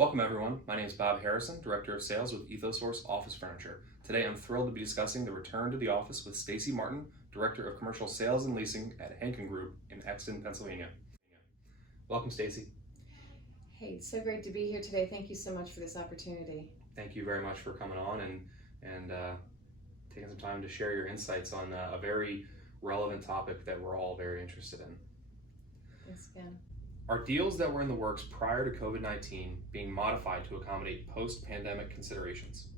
Welcome everyone, my name is Bob Harrison, Director of Sales with Ethosource Office Furniture. Today I'm thrilled to be discussing the return to the office with Stacy Martin, Director of Commercial Sales and Leasing at Hankin Group in Exton, Pennsylvania. Welcome Stacy. Hey, it's so great to be here today. Thank you so much for this opportunity. Thank you very much for coming on and taking some time to share your insights on a very relevant topic that we're all very interested in. Thanks again. Are deals that were in the works prior to COVID-19 being modified to accommodate post-pandemic considerations?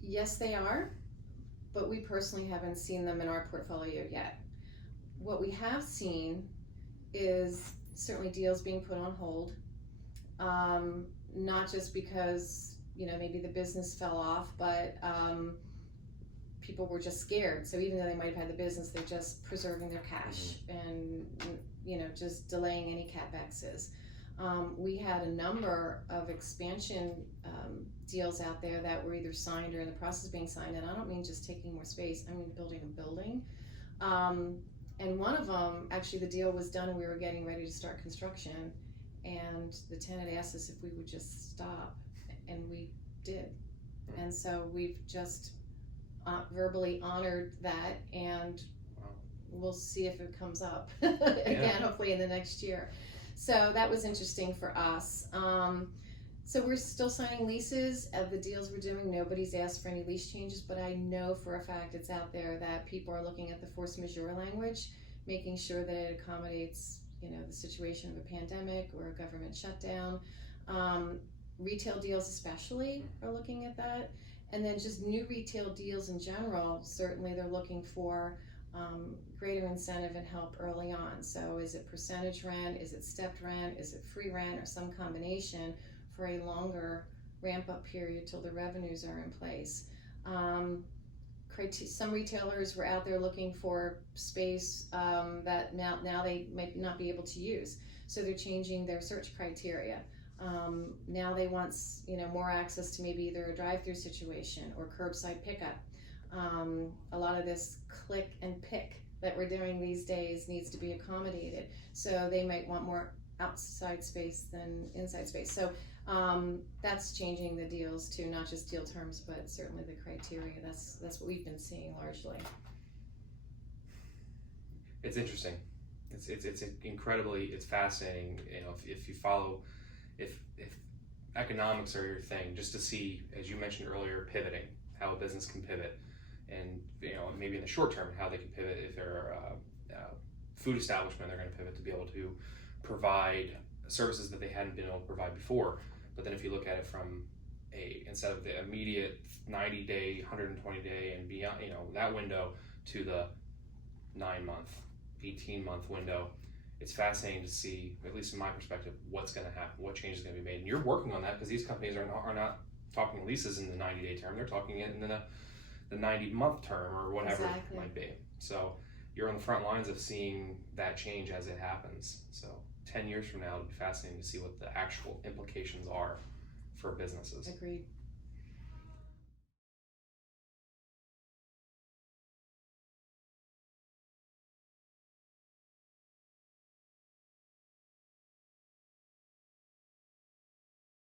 Yes, they are, but we personally haven't seen them in our portfolio yet. What we have seen is certainly deals being put on hold, not just because maybe the business fell off, but people were just scared. So even though they might have had the business, they're just preserving their cash and just delaying any CapExes. We had a number of expansion deals out there that were either signed or in the process of being signed, and I don't mean just taking more space, I mean building a building. And one of them, actually the deal was done and we were getting ready to start construction, and the tenant asked us if we would just stop, and we did. And so we've just verbally honored that, and we'll see if it comes up again, hopefully in the next year. So that was interesting for us. So we're still signing leases of the deals we're doing. Nobody's asked for any lease changes, but I know for a fact it's out there that people are looking at the force majeure language, making sure that it accommodates the situation of a pandemic or a government shutdown. Retail deals especially are looking at that. And then just new retail deals in general, certainly they're looking for greater incentive and help early on. So is it percentage rent, is it stepped rent, is it free rent, or some combination for a longer ramp-up period till the revenues are in place. Some retailers were out there looking for space that now they might not be able to use. So they're changing their search criteria. Now they want more access to maybe either a drive-through situation or curbside pickup. A lot of this click and pick that we're doing these days needs to be accommodated. So they might want more outside space than inside space. So that's changing the deals too, not just deal terms, but certainly the criteria. That's what we've been seeing largely. It's interesting. It's incredibly, it's fascinating. If you follow. If economics are your thing, just to see, as you mentioned earlier, pivoting, how a business can pivot, and maybe in the short term how they can pivot. If they're a food establishment, they're going to pivot to be able to provide services that they hadn't been able to provide before. But then if you look at it from instead of the immediate 90-day, 120-day and beyond, that window, to the 9-month, 18-month window. It's fascinating to see, at least in my perspective, what's going to happen, what change is going to be made. And you're working on that because these companies are not talking leases in the 90-day term. They're talking it in the 90-month term or whatever it might be. So you're on the front lines of seeing that change as it happens. So 10 years from now, it'll be fascinating to see what the actual implications are for businesses. Agreed.